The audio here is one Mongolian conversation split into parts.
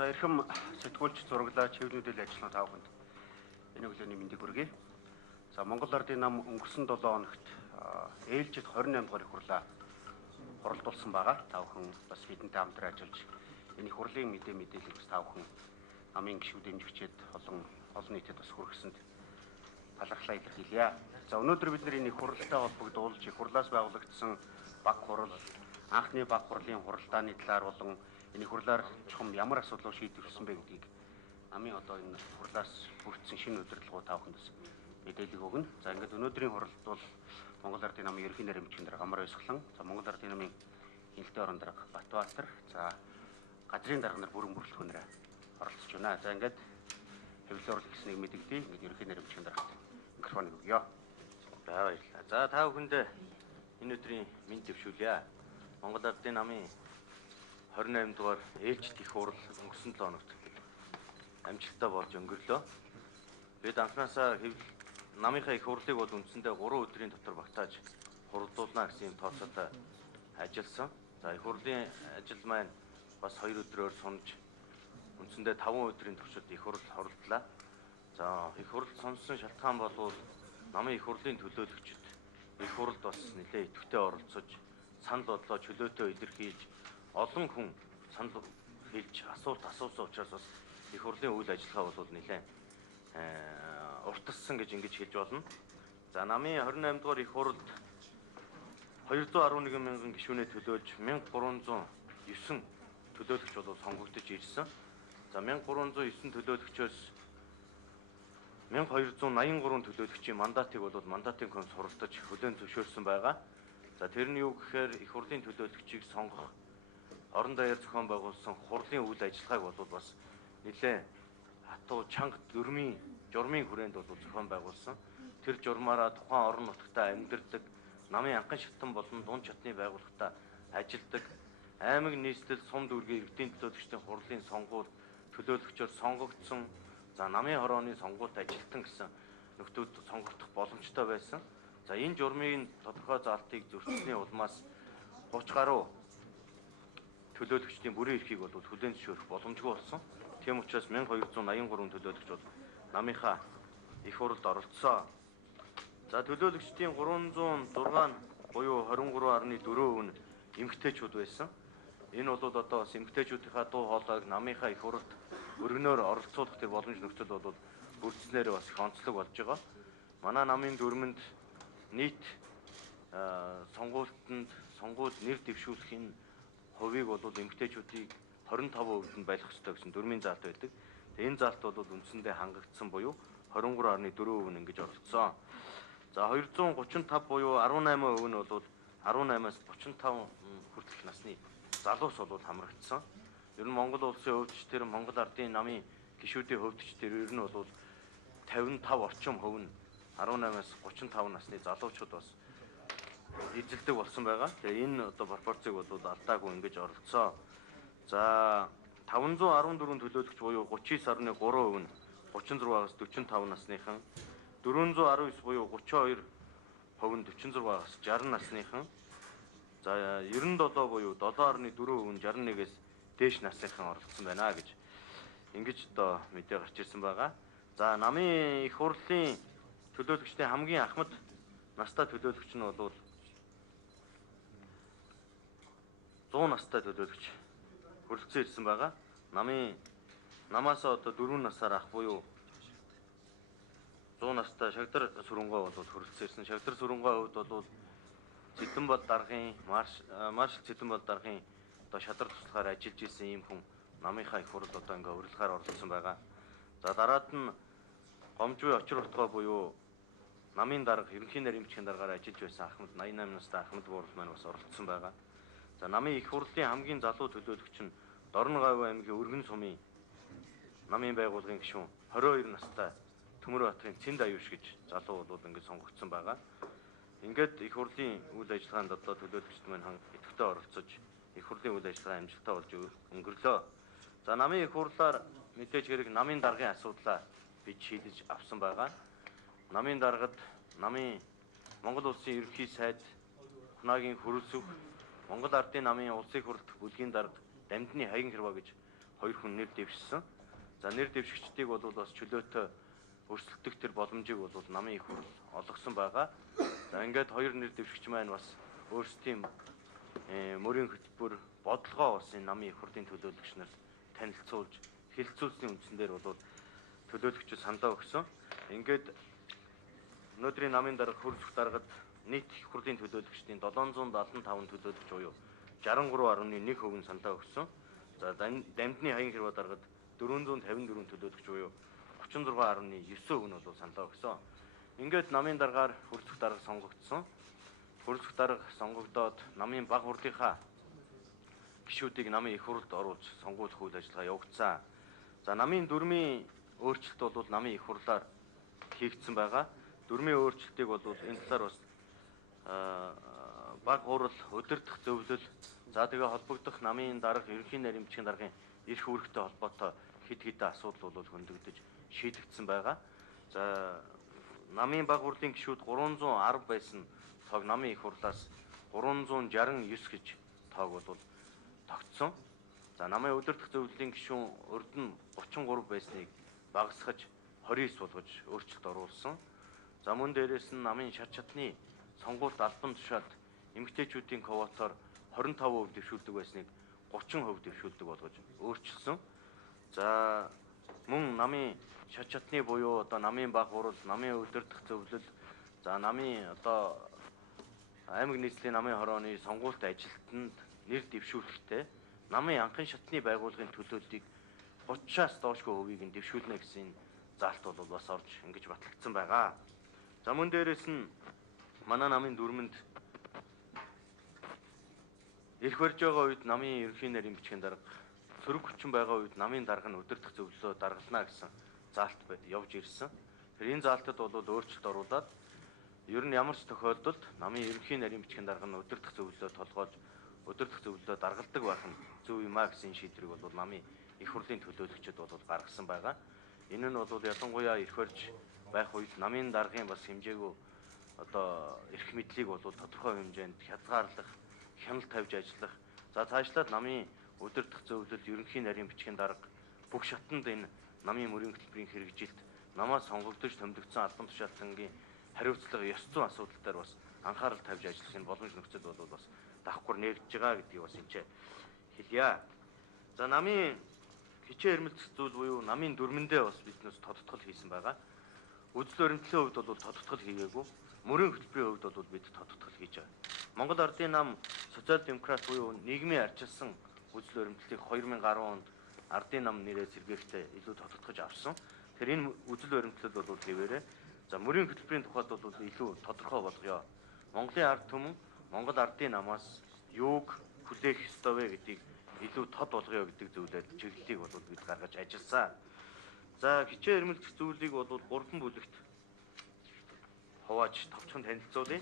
За эрхэм сэтгүүлч зураглаа чиглэлүүдэл ажиллана та бүхэнд энэ өглөөний мэндийг хүргэе. За Монгол Ардын нам өнгөрсөн 7 хоногт ээлжид 28 дугаар их хурлаа хуралдуулсан байгаа. Та бүхэн бас бидэнтэй хамтран ажиллаж энэ их хурлын мэдээллийг бас та бүхэн намын гишүүд дэмжигчид олон нийтэд бас хүргэсэнд талархлаа илэрхийлье. За өнөөдөр бид энэ их хуралтай холбогдуулж их хурлаас байгуулагдсан баг хурал анхны баг хурлын хуралдааны талаар болон энэ хурлаар чухам ямар асуудлыг шийдвэрлсэн бэ гэдгийг намын одоо энэ хурлаас бүрдсэн шинэ удирдлагууд та бүхэнд бас мэдээлэл өгнө. За ингээд өнөөдрийн хуралд бол Монгол Ардын намын ерөнхий нарийн дарга Амар Баясгалан, за Монгол Ардын намын хяналтын орон дарга Батбаатар, за газрын дарга нар бүрэн бүрэлдэхүүнээр оролцож байна. За ингээд хэвлэл оруулах гэснийг мэдэгдээ. Ингээд ерөнхий нарийн даргад микрофоныг өгье. За баярлалаа. За та бүхэнд энэ өдрийн мэнд дэвшүүлье. Монгол Ардын намын 28 дугаар ээлжид их хурал өнгөрсөн 7 хоногт амжилттай болж өнгөрлөө. Бид анхнаасаа намынхаа их хурлыг бол үндсэндээ 3 өдрийн дотор багтааж хуралдуулна гэсэн тооцоотой ажилласан. За их хурлын ажил маань бас 2 өдрөөр сунж үндсэндээ 5 өдрийн туршид их хурал хоролдлоо. За их хурал сонсон шалтгаан бол намын их хурлын төлөөлөгчид их хуралд бас нэлээд идэвхтэй оролцож санал бодлоо чөлөөтэй илэрхийлж олон хүн санал хэлж асуулт асуусан учраас бас их хурлын үйл ажиллагаа бол нэлээд уртассан гэж ингэж хэлж болно. За намын 28 дугаар их хуралд 211 мянган гишүүнээ төлөөлж 1309 төлөөлөгч бол сонгогдож ирсэн. За 1309 төлөөлөгчөөс 1283 төлөөлөгчийн мандатыг бол мандатын комисс хуралдаж хүлээн зөвшөөрсөн байгаа. За тэр нь юу гэхээр их хурлын төлөөлөгчийг сонгох орон даяар зохион байгуулсан хурлын үйл ажиллагааг бол бас нэлээд хатуу чанга журмын хүрээнд бол зохион байгуулсан. Тэр журмаараа тухайн орон нутагтаа амьдардаг намын анхан шатан болон дунд чатны байгууллагатаа ажилладаг аймаг нийслэл сум дүүргийн иргэдийн төлөөлөгчдийн хурлын сонгуульд төлөөлөгчөөр сонгогдсон. За намын хорооны сонгуульд ажилтан гэсэн нөхдүүд сонгогдох боломжтой байсан. За энэ журмын тодорхой заалтыг зөрчсөний улмаас 30 гаруй төлөөлөгчдийн бүрэн эрхийг бол хүлээн зөвшөөрөх боломжгүй болсон. Тийм учраас 1283 төлөөлөгч бол намынхаа их хуралд оролцсон. За төлөөлөгчдийн 306 буюу 23.4% нь эмэгтэйчүүд байсан. Энэ бол одоо бас эмэгтэйчүүдийнхаа дуу хоолойг намынхаа их хуралд өргөнөөр оролцуулах тэр боломж нөхцөл бол бүрдснээр бас их онцлог болж байгаа. Манай намын дүрмэнд нийт сонгуульд нэр дэвшүүлэхийн хувийг бол эмэгтэйчүүдийг 25%-д нь байлгах ёстой гэсэн дүрмийн заалт байдаг. Энэ заалт бол үндсэндээ хангагдсан буюу 23.4% нь ингэж оролцсон. За 235 буюу 18% нь бол 18-аас 35 хүртэлх насны залуус бол хамрагдсан. Ер нь Монгол улсын хувьд ч тэр Монгол Ардын намын гишүүдийн хувьд ч тэр ер нь бол 55 орчим хувь нь 18-аас 35 насны залуучууд бас эзэлдэг болсон байгаа. Тэгээ энэ одоо пропорцийг бол алдаагүй ингэж оролцсон. За 514 төлөөлөгч буюу 39.3% нь 36-аас 45 насныхан, 419 буюу 32% нь 46-аас 60 насныхан, за 97 буюу 7.4% нь 61-ээс дээш насныхан оролцсон байна гэж ингэж одоо мэдээ гарч ирсэн байгаа. За намын их хурлын төлөөлөгчдийн хамгийн ахмад настай төлөөлөгч нь бол 100 настай төлөөлөгч хүрэлцэн ирсэн байгаа. Намаас одоо 4 насаар ах буюу 100 настай Шагдар Сүрэнгой бол хүрэлцэн ирсэн. Шагдар Сүрэнгой хувьд бол Цэдэнбал даргын маршал Цэдэнбал даргын одоо шадар туслахаар ажиллаж исэн ийм хүн намынхаа их хуралд одоо ингээ урилгаар оролцсон байгаа. За дараад нь Гомжгүй Очир утгаа буюу намын дарга ерөнхий нарийн даргаар ажиллаж байсан Ахмад 88 настай Ахмад Буурал маань бас оролцсон байгаа. За намын их хурлын хамгийн залуу төлөөлөгч нь Дорноговь аймгийн Өргөн сумын намын байгууллагын гишүүн 22 настай Төмөрбаатарын Цэнд Аюуш гэж залуу бол ингэ сонгогдсон байгаа. Ингээд их хурлын үйл ажиллагаанд одоо төлөөлөгчд маань идэвхтэй оролцож их хурлын үйл ажиллагаа амжилттай болж өнгөрлөө. За намын их хурлаар мэдээж хэрэг намын даргын асуудлаа бид шийдэж авсан байгаа. Намын даргад намын Монгол улсын ерөнхий сайд Хунагийн хөрөлсөв Монгол Ардын намын улсын хурлд бүлгийн дарга Дамдны Хаягн Хэрваа гэж 2 хүн нэр дэвшсэн. За нэр дэвшигчдийг бол бас чөлөөтэй өрсөлдөх тэр боломжийг бол намын их хурл олгосон байгаа. За ингээд 2 нэр дэвшигч маань бас өөрсдийн мөрийн хөтөлбөр бодлогоо бас энэ намын их хурлын төлөөлөгч нарт танилцуулж хэлэлцүүлсний үндсэн дээр бол төлөөлөгчид саналаа өгсөн. Ингээд өнөөдрийн намын дарга хөрөлдөх даргад нийт их хурлын төлөөлөгчдийн 775 төлөөлөгч буюу 63.1% саналаа өгсөн. За дамжны хаян хэрвээ даргад 454 төлөөлөгч буюу 36.9% нь бол саналаа өгсөн. Ингээд намын даргаар хөрөлдөх дарга сонгогдсон. Хөрөлдөх дарга сонгогдоод намын баг хурлынхаа гишүүдийг намын их хурлд оруулж сонгуулах үйл ажиллагаа явагдсан. За намын дүрмийн өөрчлөлт бол намын их хурлаар хийгдсэн байгаа. Дүрмийн өөрчлөлтийг бол энэ талаар бас баг хурал, удирдах зөвлөл, за тэгээ холбогдох намын дарга, ерөнхий нарийн бичгийн даргын эрх үүрэгтэй холбоотой хэд хэдэн асуудал бол хөндөгдөж шийдэгдсэн байгаа. За намын баг хурлын гишүүд 310 байсан тоог намын их хурлаас 369 гэж тоог бол тогтсон. За намын удирдах зөвлөлийн гишүүн урд нь 33 байсныг багасгаж 29 болгож өөрчлөлт оруулсан. За мөн дээрээс нь намын шат чадны сонгуульт албан тушаалд эмэгтэйчүүдийн квотоор 25% дэвшүүлдэг байсныг 30% дэвшүүлдэг болгож өөрчилсөн. За мөн намын шат чадны буюу одоо намын баг хурал, намын удирдах зөвлөл, за намын одоо аймаг нийслэлийн намын хорооны сонгуульт ажилтнанд нэр дэвшүүлэхдээ намын анхын шатны байгууллагын төлөөллийг 30-аас доошгүй хувийг нь дэвшүүлнэ гэсэн заалт бол бас орж ингэж батлагдсан байгаа. За мөн дээрээс нь манай намын дүрмэнд эрх барьж байгаа үед намын ерөнхий нарийн бичгийн дарга сөрөг хүчин байгаа үед намын дарга нь удирдах зөвлөлөө даргална гэсэн заалт явж ирсэн. Тэр энэ заалтад бол өөрчлөлт оруулаад ер нь ямар ч тохиолдолд намын ерөнхий нарийн бичгийн дарга нь удирдах зөвлөлөө толгойлж удирдах зөвлөлөө даргалдаг байх нь зөв юм а гэсэн шийдвэрийг бол намын их хурлын төлөөлөгчид бол гаргасан байгаа. Энэ нь бол ялангуяа эрх барьж байх үед намын даргын бас хэмжээгүй одоо эрх мэдлийг бол тодорхой хэмжээнд хязгаарлах, хяналт тавьж ажиллах. За цаашлаад намын удирдах зөвлөлд ерөнхий нарийн бичгийн дарга бүх шатанд энэ намын мөрийн хөтөлбөрийн хэрэгжилт, намаас сонгогдож томилогдсон албан тушаалтангийн хариуцлага ёс зүйн асуудал дээр бас анхаарал тавьж ажиллах энэ боломж нөхцөл бол бас давхар нээгдэж байгаа гэдгийг бас энэ хэлье. За намын хичээн эрмэлзэх зүйл буюу намын дүрмэндээ бас биднээс тодтгол хийсэн байгаа. Үзэл баримтлалын хувьд бол тодтгол хийгээгүй. Мөрийн хөтөлбөрийн хувьд бол бид тодтгол хийж байгаа. Монгол Ардын нам социал демократ буюу нийгмийн арчилсан үзэл баримтлалыг 2010 онд Ардын нам нэрээр сэргээхдээ илүү тодтогч авсан. Тэр энэ үзэл баримтлал бол хэвээрээ. За мөрийн хөтөлбөрийн тухайд бол илүү тодорхой болгоё. Монголын ард түмэн Монгол Ардын намаас юуг хүлээх ёстой вэ гэдгийг илүү тод болгоё гэдэг зүйлээр чиглэлийг бол бид гаргаж ажилласан. За хичээн эрмэлзэх зүйлийг бол 3 бүлэгт хувааж товчхон танилцуулъя.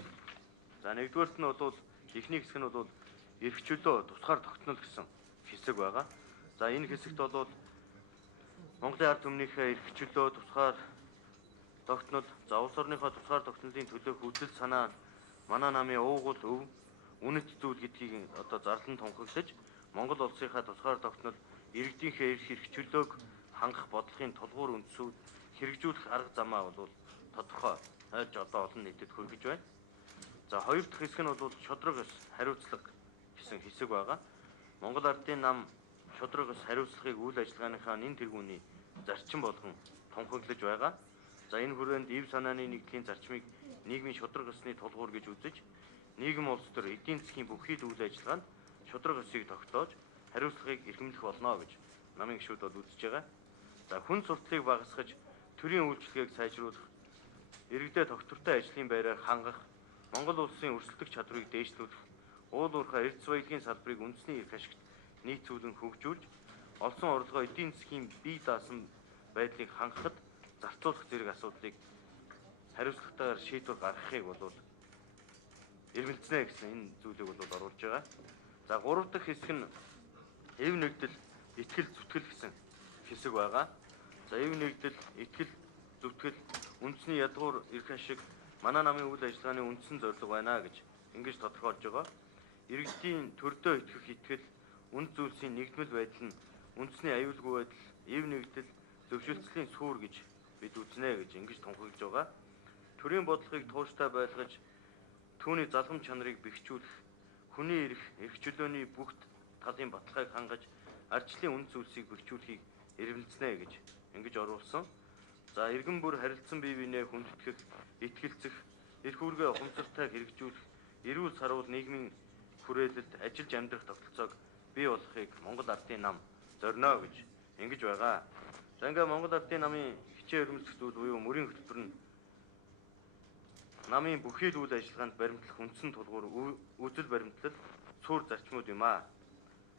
За нэгдүгээрт нь бол эхний хэсэг нь бол эрх чөлөө тусгаар тогтнол гэсэн хэсэг байгаа. За энэ хэсэгт бол Монголын ард түмнийхээ эрх чөлөө тусгаар тогтнол, за улс орныхоо тусгаар тогтнолын төлөөх үзэл санаа, манай намын уугуул өв, үнэт зүйл гэдгийг одоо зарлан тунхаглаж, Монгол улсынхаа тусгаар тогтнол иргэдийнхээ эрх чөлөөг хангах бодлогын тулгуур үндсүүд хэрэгжүүлэх арга замаа бол тодорхой хайж одоо олон нийтэд хүргэж байна. За хоёр дахь хэсэг нь бол шудраг ёс хариуцлага гэсэн хэсэг байгаа. Монгол Ардын нам шудраг ёс хариуцлагыг үйл ажиллагааныхаа нэн тэргүүний зарчим болгон тунхаглаж байгаа. За энэ хүрээнд ив санааны нэгдлийн зарчмыг нийгмийн шудраг ёсны тулгуур гэж үзэж, нийгэм улс төр эдийн засгийн бүхий л үйл ажиллагаанд шудраг ёсыг тогтоож хариуцлагыг эрхэмлэх болно гэж намын гишүүд бол үзэж байгаа. За хүн сурталчилгааг багасгаж төрийн үйлчлэгийг сайжруулах, иргэдэд тогтвортой ажлын байраар хангах, Монгол улсын өрсөлдөх чадварыг дээшлүүлэх, уул уурхай эрдэс баялагын салбарыг үндэсний эрх ашигт нийцүүлэн хөгжүүлж, олсон орлогоо эдийн засгийн бие даасан байдлыг хангахад зарцуулах зэрэг асуудлыг хариуцлагатайгаар шийдвэр гаргахыг бол эрмэлзнэ гэсэн энэ зүйлийг бол оруулж байгаа. За гурав дахь хэсэг нь эв нэгдэл, итгэл, зүтгэл гэсэн хэсэг байгаа. За эв нэгдэл, итгэл, зүтгэл, үндэсний ядгуур эрх ашиг манай намын үйл ажиллагааны үндсэн зорилго байна гэж ингэж тодорхойлж байгаа. Иргэдийн төрдөө итгэх итгэл, үнд зүйлсийн нэгдмэл байдал нь үндэсний аюулгүй байдал, эв нэгдэл, зөвшөөрлөлийн суур гэж бид үзнэ гэж ингэж тунхаглаж байгаа. Төрийн бодлогыг тууштай байлгаж, түүний залгам чанарыг бэхжүүлэх, хүний эрх чөлөөний бүх талын баталгааг хангаж, ардчлалын үнд зүйлсийг бэхжүүлэхийг эрмэлзнэ гэж ингэж оруулсан. За иргэн бүр харилцан бие биенээ хүндэтгэх, итгэлцэх, эрх үүргээ ухамсартай хэрэгжүүлэх, эрүүл сарвал нийгмийн хүрээлэлд ажиллаж амьдрах тогтолцоог бий болгохыг Монгол Ардын нам зорино гэж ингэж байгаа. За ингээ Монгол Ардын намын хичээл өрмөлдөх зүйл буюу мөрийн хөтөлбөр нь намын бүхий л үйл ажиллагаанд баримтлах үндсэн тулгуур үзэл баримтлал цуур зарчмууд юм аа.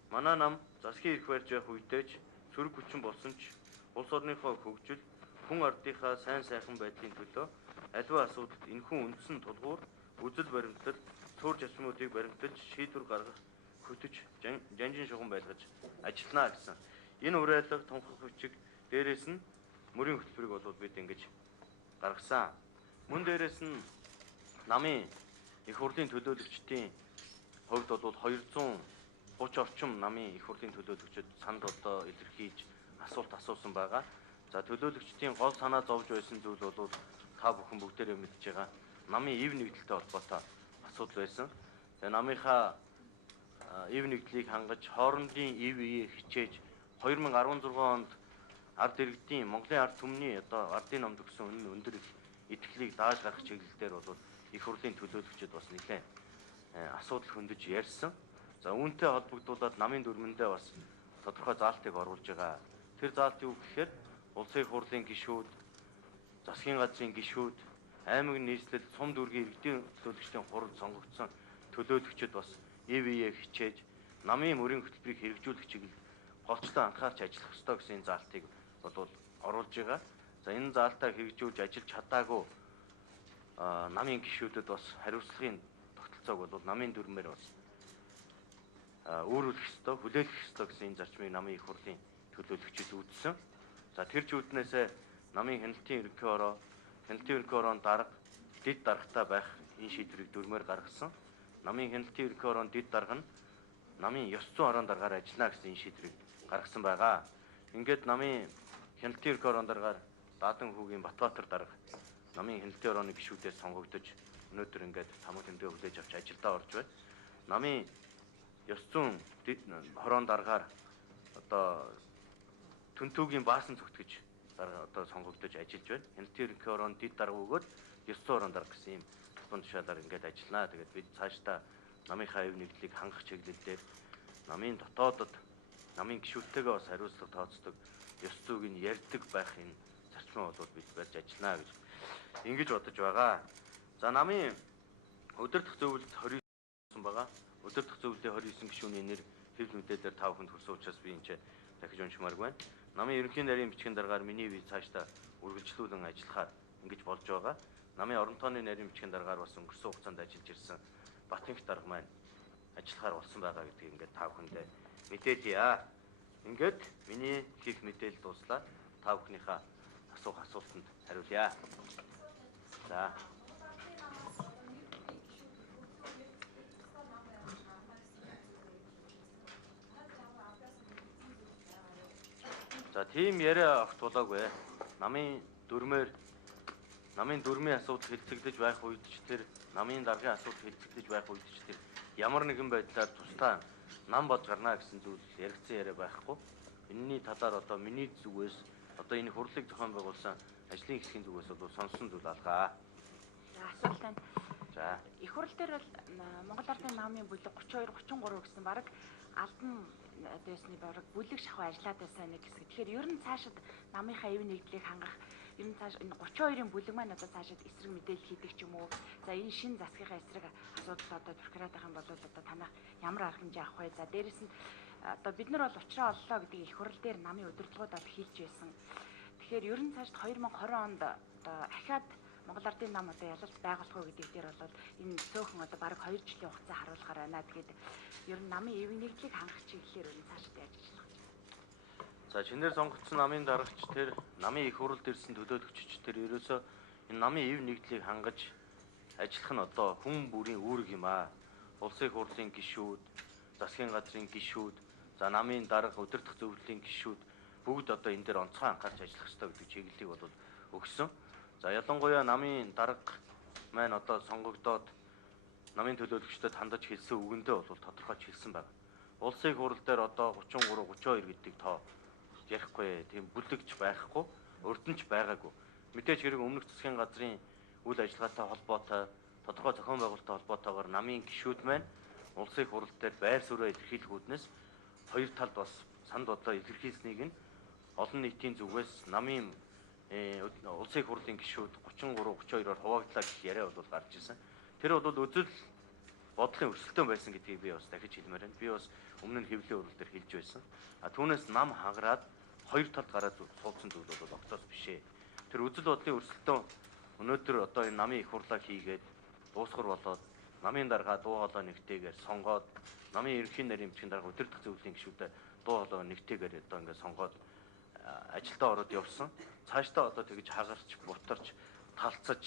Манай нам засгийн эрх барьж явах үедээ ч сөрөг хүчин болсон ч улс орныхоо хөгжил, хүн ардынхаа сайн сайхан байдлын төлөө аливаа асуудалд энэхүү үндсэн тулгуур үзэл баримтлал цуур зарчмуудыг баримталж шийдвэр гаргах хөтөж жанжин шугам байлгаж ажиллана гэсэн. Энэ уриалга тунхаг хүчиг дээрээс нь мөрийн хөтөлбөрийг бол бид ингэж гаргасан. Мөн дээрээс нь намын их хурлын төлөөлөгчдийн хувьд бол 230 орчим намын их хурлын төлөөлөгчид санд одоо илэрхийлж асуулт асуусан байгаа. За төлөөлөгчдийн гол санаа зовж байсан зүйл бол та бүхэн бүгдээрээ мэдж байгаа. Намын эв нэгдэлтэй холбоотой асуудал байсан. За намынхаа эв нэгдлийг хангаж хоорондын эв ие хичээж 2016 онд ард иргэдийн Монголын ард түмний одоо ардын намд өгсөн өндөр итгэлийг дааж гаргах чиглэлээр бол их хурлын төлөөлөгчид бас нэлээд асуудал хөндөж ярьсан. За үүнтэй холбогдуулаад намын дүрмэндээ бас тодорхой заалтыг оруулж байгаа. Тэр заалт юу гэхээр улсын их хурлын гишүүд, засгийн газрын гишүүд, аймаг нийслэл, сум дүүргийн иргэдийн төлөөлөгчдийн хурал сонгогдсон төлөөлөгчид бас ЭВ-ийг хичээж намын мөрийн хөтөлбөрийг хэрэгжүүлэх чиглэл голчлон анхаарч ажиллах ёстой гэсэн заалтыг бол оруулж байгаа. За энэ заалтаа хэрэгжүүлж ажиллаж чадаагүй намын гишүүдэд бас хариуцлагын тогтолцоог бол намын дүрмээр бас өөрүүлэх ёстой, хүлээлгэх ёстой гэсэн энэ зарчмыг намын их хурлын төлөөлөгчид үзсэн. За тэр чүүднээсээ намын хяналтын ерөнхий орон дарга дэд даргатай байх энэ шийдвэрийг дүрмээр гаргасан. Намын хяналтын ерөнхий орон дэд дарга нь намын ёс зүйн орон даргаар ажиллана гэсэн энэ шийдвэрийг гаргасан байгаа. Ингээд намын хяналтын ерөнхий орон даргаар Дадан хүүгийн Батбаатар дарга намын хяналтын орооны гишүүдээс сонгогдож өнөөдөр ингээд тамга тэмдэг хүлээж авч ажилдаа орж байна. Намын ёс зүйн хорон даргаар одоо Түнтүүгийн Баасан цогт гэж одоо сонгогдож ажиллаж байна. Хяналтын ерөнхий орон дэд дарга өгөөд ёс зүйн орон дарга гэсэн юм тусгай тушаалаар ингээд ажиллана. Тэгээд бид цаашдаа намынхаа эв нэгдлийг хангах чиглэлээр намын дотоодод намын гишүүдтэйгээ бас хариуцлага тооцдог, ёс зүйг нь ярьдаг байх энэ зарчмаа бол бид барьж ажиллана гэж ингэж бодож байгаа. За намын удирдах зөвлөлд 29 байгаа. Удирдах зөвлөлийн 29 гишүүний нэр хэвлэл мэдээлэлээр та бүхэнд хүрсэн учраас би энэ дахиж уншмааргүй байна. Намын ерөнхий нарийн бичгийн дараагаар миний виз цаашдаа үргэлжлүүлэн ажиллахаар ингэж болж байгаа. Намын орон тооны нарийн бичгийн дараагаар бас өнгөрсөн хугацаанд ажиллаж ирсэн Батинх дарга маань ажиллахаар болсон байгаа гэдгийг ингээд та бүхэндээ мэдээлье. Ингээд миний хийх мэдээлэл дуслаа. Та бүхнийхээ асуултанд хариулъя. За. За тийм яриа огт болоогүй. Намын дүрмийн асуудал хэлцэгдэж байх үед ч тэр намын даргын асуудал хэлцэгдэж байх үед ч тэр ямар нэгэн байдлаар тусдаа нам бод гарна гэсэн зүйл яригдсан яриа байхгүй. Энэний талаар одоо миний зүгээс одоо энэ хурлыг зохион байгуулсан ажлын хэсгийн зүгээс бол сонсон зүйл алгаа. За асуулт байна. За. Их хурл дээр бол Монгол Ардын намын бүлэг 32 33 гэсэн бараг албан дэсний бараг бүлэг шахуу ажиллаад байсан нэг хэсэг. Тэгэхээр ер нь цаашид намынхаа эв нэгдлийг хангах ер нь цааш энэ 32-ын бүлэг маань одоо цаашид эсрэг мэдээлэл хийдэг ч юм уу. За энэ шинэ засгийнхаа эсрэг асуудал одоо төрхрээд байгаа юм бол одоо танах ямар арга хэмжээ авах вэ? За дээрэс нь одоо бид нар бол учраа оллоо гэдэг их хурл дээр намын удирдлагуудад хийлж байсан. Тэгэхээр ер нь цаашид 2020 онд одоо ахаад Монгол Ардын нам одоо ялалт байгуулах уу гэдэг дээр бол энэ цөөхөн одоо бараг 2 жилийн хугацаа харуулахаар байна. Тэгээд ер нь намын эв нэгдлийг хангах чиглэлээр ер нь цаашид яаж ажиллах вэ? За чинээр сонгогдсон намын даргач тэр намын их хурлд ирсэн төлөөлөгчч тэр ерөөсөө энэ намын эв нэгдлийг хангаж ажиллах нь одоо хүн бүрийн үүрэг юм аа. Улсын их хурлын гишүүд, засгийн газрын гишүүд, За намын дарга удирдах зөвлөлийн гишүүд бүгд одоо энэ дээр онцгой анхаарч ажиллах ёстой гэдэг чиглэлийг бол өгсөн. За ялангуяа намын дарга маань одоо сонгогдоод намын төлөөлөгчдөд хандаж хэлсэн үгэндээ бол тодорхойлж хэлсэн байна. Улсын их хурал дээр одоо 33, 32 гэдэг тоо ярихгүй, тийм бүлэгч байхгүй, урднч байгаагүй. Мэдээж хэрэг өмнөх засгийн газрын үйл ажиллагаатай холбоотой, тодорхой зохион байгуулалттай холбоотойгоор намын гишүүд маань улсын их хурал дээр байр суурь илэрхийлэх үүднээс хоёр талд бас санд бодлоо илэрхийлсэнийг нь олон нийтийн зүгээс намын улсын их хурлын гишүүд 33, 32-оор хуваагдлаа гэх яриа бол гарч ирсэн. Тэр бол үзэл бодлын өрсөлдөөн байсан гэдгийг би бас дахиж хэлмээр байна. Би бас өмнө нь хэвлэлийн урал дээр хэлж байсан. Түүнээс нам хагараад хоёр талд гараад суудсан зүйл бол огцоос биш ээ. Тэр үзэл бодлын өрсөлдөөн өнөөдөр одоо энэ намын их хурлаа хийгээд дуусгар болоод намын дарга дуу хоолой нэгтээгээр сонгоод намын ерөнхий нарийн бичгийн дарга удирдах зөвлөлийн гишүүдэд дуу хоолой нэгтээгээр одоо ингээд сонгоод ажилдаа ороод явсан. Цаашдаа одоо тэгж хагарч, бутарч, талцаж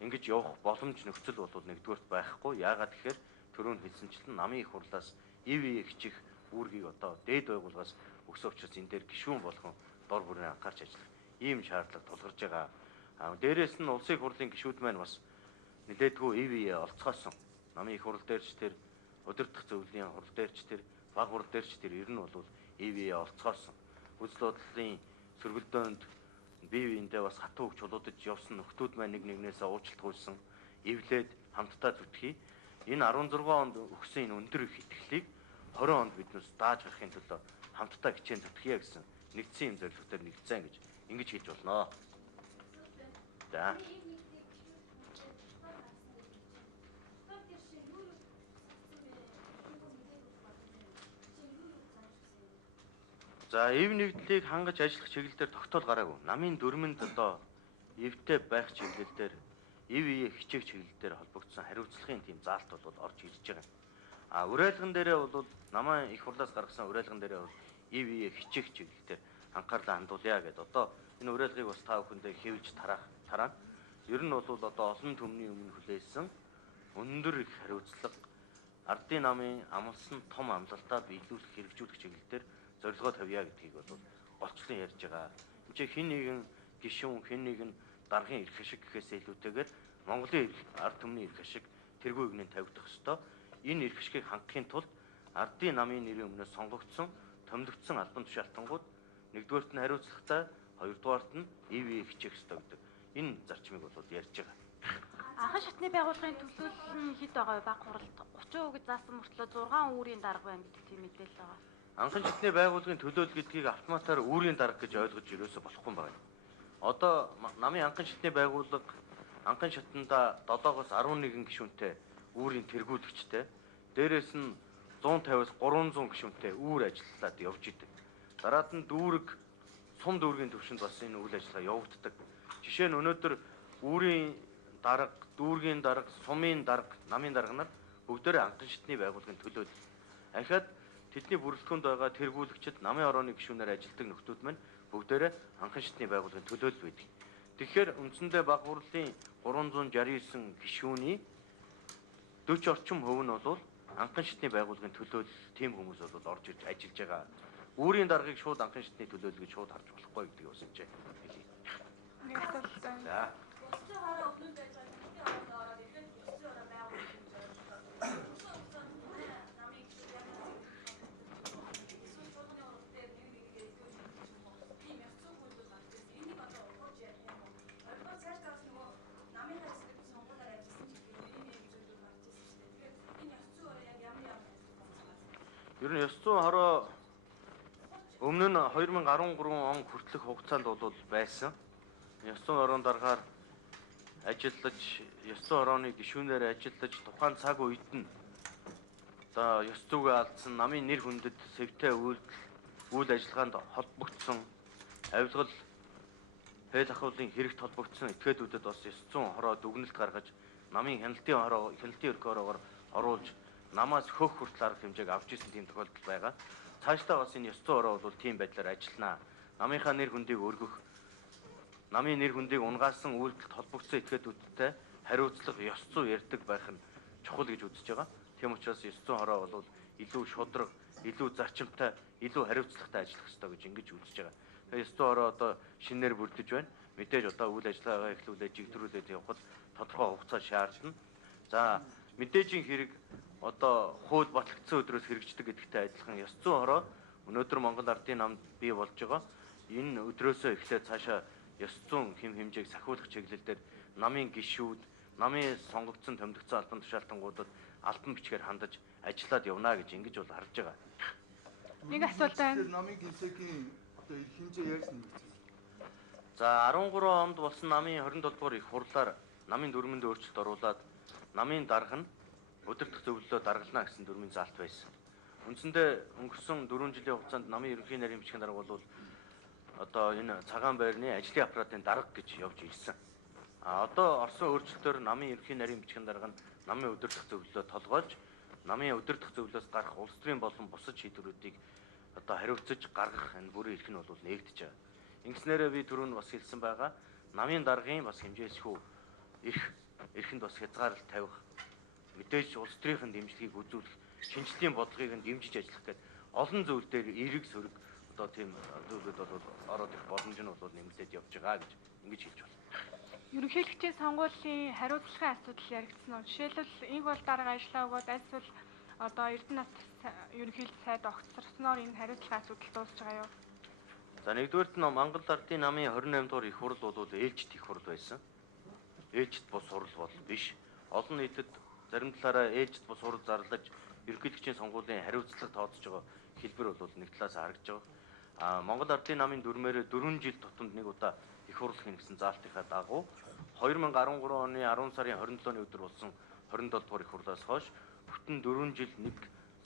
ингэж явах боломж нөхцөл бол нэгдүгээрт байхгүй. Яагаад тэгэхээр түрүүн хэлсэнчлэн намын их хурлаас ив хичих үүргийг одоо дээд байгууллагаас өгсөн учраас энэ дээр гишүүн болгон дор бүрийн анхаарч ажиллах ийм шаардлага тулгарч байгаа. Дээрээс нь улсын их хурлын гишүүд маань бас нэлээдгүй ив олцгоосон. Намын их хурал дээрч тэр удирдах зөвлөлийн хурал дээрч тэр баг хурал дээрч тэр ер нь бол ив олцгоосон. Үзэл бодлын сөргөлдөөнд бие биендээ бас хатуу хөвч чулуудаж явсан нөхдүүд маань нэг нэгнээсээ уучлалт гуйсан, эвлээд хамтдаа зүтгэе. Энэ 16 онд өгсөн энэ өндөр их итгэлийг 20 онд биднээс дааж гарахын төлөө хамтдаа хичээн зүтгэе гэсэн нэгдсэн юм зорилго төр нэгдсэн гэж ингэж хэлж болно. За. За, эв нэгдлийг хангаж ажиллах чиглэлээр тогтоол гараагүй. Намын дүрмэнд одоо эвтэй байх чиглэлээр ив хичээх чиглэлээр холбогдсон хариуцлагын тийм заалт бол орж ирж байгаа. Уриалган дээрээ бол намын их хурлаас гаргасан уриалган дээрээ бол ив хичээх чиглэлээр анхаарлаа хандуулъя гэдэг. Одоо энэ уриалгыг бас та бүхэндээ хэвж тараа. Ер нь бол одоо олон түмний өмнө хүлээсэн өндөр их хариуцлага ардын намын амлсан том амлалтаа биелүүлэх хэрэгжүүлэх чиглэлээр зорилгоо тавья гэдгийг бол голчлон ярьж байгаа. Энд чинь хэн нэгэн гишүүн, хэн нэгэн даргын эрх ашиг гэхээс илүүтэйгээр Монголын ард түмний эрх ашиг тэргүй игнэн тавигдах ёстой. Энэ эрх ашигыг хангахын тулд ардын намын нэрийн өмнөөс сонгогдсон, томилогдсон албан тушаалтангууд нэгдүгээрт нь хариуцлагатай, хоёрдугаарт нь ив хичээх ёстой гэдэг. Энэ зарчмыг бол ярьж байгаа. Анхан шатны байгууллагын төлөөлөл нь хэд байгаа вэ? Баг хуралд 30% гэж заасан мөртлөө 6 үүрийн дарга байна гэдэг тийм мэдээлэл байгаа. Анхан шатны байгууллагын төлөөлөл гэдгийг автоматар үүрийн дарга гэж ойлгож ерөөсө болохгүй байна. Одоо намын анхан шатны байгууллага анхан шатанда 7-оос 11 гишүүнтэй үүрийн тэргүүлэгчтэй, дээрээс нь 150-аас 300 гишүүнтэй үүр ажиллаад явж идэг. Дараад нь дүүрэг, сум дүүргийн төвшөнд бас энэ үйл ажиллагаа явагддаг. Жишээ нь өнөөдөр үүрийн дарга, дүүргийн дарга, сумын дарга, намын дарга нар бүгдээрээ анхан шатны байгууллагын төлөөлөл. Ахаад тэдний бүрэлдэхүүнд байгаа тэргүүлэгчид намын орооны гишүүнээр ажилтдаг нөхдүүд маань бүгдээрээ анхан шатны байгууллагын төлөөлөл байдаг. Тэгэхээр үндсэндээ баг хурлын 369 гишүүний 40 орчим хувь нь бол анхан шатны байгууллагын төлөөлөл тийм хүмүүс бол орж ирж ажиллаж байгаа. Үүрийн даргыг шууд анхан шатны төлөөлөл гэж шууд харж болохгүй гэдгийг бас хэлье. Нэг асуулт байна. За. Ер нь ёс зүйн хороо өмнө нь 2013 он хүртэлх хугацаанд бол байсан. Ёс зүйн хороонд дараагаар ажиллаж, ёс зүйн хорооны гишүүнээр ажиллаж тухайн цаг үед нь одоо ёс зүйгээ алдсан намын нэр хүндэд сэвтэй үйл ажиллагаанд холбогдсон авилгал хэл ахуулын хэрэгт холбогдсон этгээдүүдэд бас ёс зүйн хороо дүгнэлт гаргаж намын хяналтын ерхий хороогоор оруулж намаас хөх хүртэл арга хэмжээг авч ирсэн тийм тохиолдол байгаа. Цаашдаа бас энэ ёс зүйн хороо бол тийм байдлаар ажиллана. Намынхаа нэр хүндийг өргөх, намын нэр хүндийг унгаасан үйлдэлд холбогдсон этгээдүүдтэй хариуцлага ёс зүй ярьдаг байх нь чухал гэж үзэж байгаа. Тийм учраас ёс зүйн хороо бол илүү шудраг, илүү зарчимтай, илүү хариуцлагатай ажиллах ёстой гэж ингэж үзэж байгаа. Тэгээ ёстой ороо одоо шинээр бүрдэж байна. Мэдээж одоо үйл ажиллагаагаа эхлүүлээд чигдрүүлээд явхад тодорхой хугацаа шаардна. За мэдээжийн хэрэг одоо хууль батлагдсан өдрөөс хэрэгждэг гэдэгтэй адилхан ёс зүйн хороо өнөөдөр Монгол Ардын намд бий болж байгаа. Энэ өдрөөсөө эхлээд цаашаа ёс зүйн хэм хэмжээг сахиулах чиглэлээр намын гишүүд, намын сонгогдсон томилогдсон албан тушаалтангуудад албан бичгээр хандаж ажиллаад явна гэж ингэж бол харж байгаа. Нэг асуулт байна. Намын гинсэгийн одоо эрх хэмжээ яаж нэмэгдсэн? За 13 онд болсон намын 27 дугаар их хурлаар намын дүрмэнд өөрчлөлт оруулаад намын дарга нь удирдах зөвлөлөө даргална гэсэн дүрмийн заалт байсан. Үндсэндээ өнгөрсөн 4 жилийн хугацаанд намын ерөнхий нарийн бичгийн дарга бол одоо энэ цагаан байрны ажлын аппаратын дарга гэж явж ирсэн. Одоо орсон өөрчлөлтөөр намын ерөнхий нарийн бичгийн дарга нь намын удирдах зөвлөлөө толгойлж, намын удирдах зөвлөлөөс гарах улс төрийн болон бусад шийдвэрүүдийг одоо хариуцаж гаргах энэ бүрийн эрх нь бол нээгдэж байгаа. Ингэснээрээ би түрүүн бас хэлсэн байгаа намын даргын бас хэмжээсгүй эрхэнд бас хязгаарлалт тавих, мэдээж улс төрийн дэмжлэгийг үзүүлэх, шинжлэлийн бодлогыг нь дэмжиж ажиллах гэдэг олон зүйл дээр эерэг сөрөг одоо тийм зүйлүүд бол ороод ирэх боломж нь бол нэмэгдээд явж байгаа гэж ингэж хэлж байна. Ерөнхийлөгчийн сонгуулийн хариуцлагын асуудал яригдсан уу? Жишээлбэл инх бол дарга ажиллаа өгөөд альсвал одоо Эрдэнэ нас ерөнхийлөлт сайд огцорсноор энэ хариуцлагын асуудал дуусж байгаа юу? За нэгдүгээрт нь Монгол Ардын намын 28 дугаар их хурл бол ээлжид их хурл байсан. Ээлжид бус хурл бол биш. Олон нийтэд зарим талаараа ээлжид бус хурл зарлаж ерөнхийлөгчийн сонгуулийн хариуцлага тооцож байгаа хэлбэр бол нэг талаас харагдж байгаа. Монгол Ардын намын дүрмээр 4 жил тутамд нэг удаа их хурл хийнэ гэсэн заалтынхаа дагуу 2013 оны 10 сарын 27-ны өдөр болсон 27 дугаар их хурлаас хойш бүтэн 4 жил 1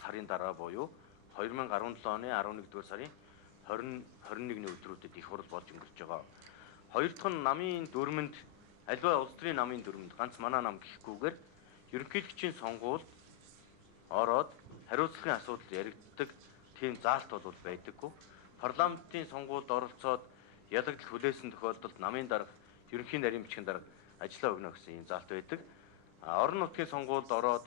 сарын дараа буюу 2017 оны 11 дугаар сарын 20-21-ний өдрүүдэд их хурл болж өнгөрч байгаа. Хоёр дахь нь намын дүрмэнд альва улс төрийн намын дүрмэнд ганц манай нам гэхгүйгээр ерөнхийлөгчийн сонгуульд ороод хариуцлагын асуудал яригддаг тийм заалт бол байдаггүй. Парламентын сонгуульд оролцоод ялагдал хүлээсэн тохиолдолд намын дарга, ерөнхий нарийн бичгийн дарга ажиллаа өгнө гэсэн ийм заалт байдаг. Орон нутгийн сонгуульд ороод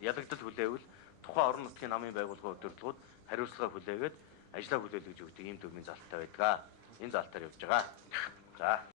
ялагдал хүлээвэл тухайн орон нутгийн намын байгууллагын удирдлагууд хариуцлага хүлээгээд ажлаа хүлээлгэж өгдөг ийм дүрмийн заалттай байдаг. Энэ заалтаар явж байгаа. За